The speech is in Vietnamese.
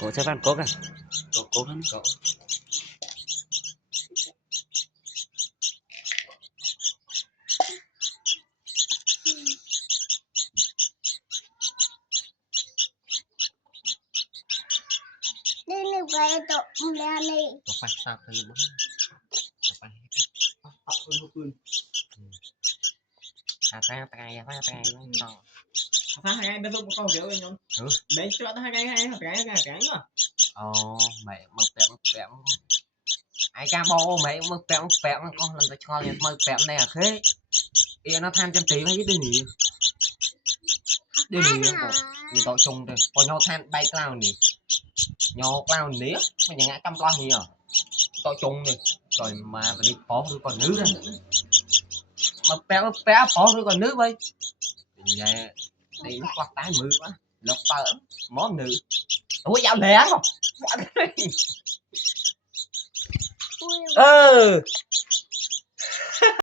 Cố sẽ văn cố à? Cố lắm cậu. Đây là cái tổ này. Cậu phải sao thấy bố? Cậu phải. Cái nó. Hai ngày bây giờ một câu rượu anh nhon. Đấy cho hai ngày cái mà. Mẹ mơ pẹo ai ca bô mẹ mơ pẹo con lần tới cho mơ pẹo này à thế yên nó than trăm tí hay cái gì đi như tội chung thôi có nhau than bay cloud nè nhau cloud nía mà nhà ngã trăm lo gì à tội chung này rồi mà phải đi phó đứa còn nữ mà pẹo phó đứa còn nữ vậy nhà đi nó quạt tái mưa quá lộc tờ món nữ ủa dạo lẻ không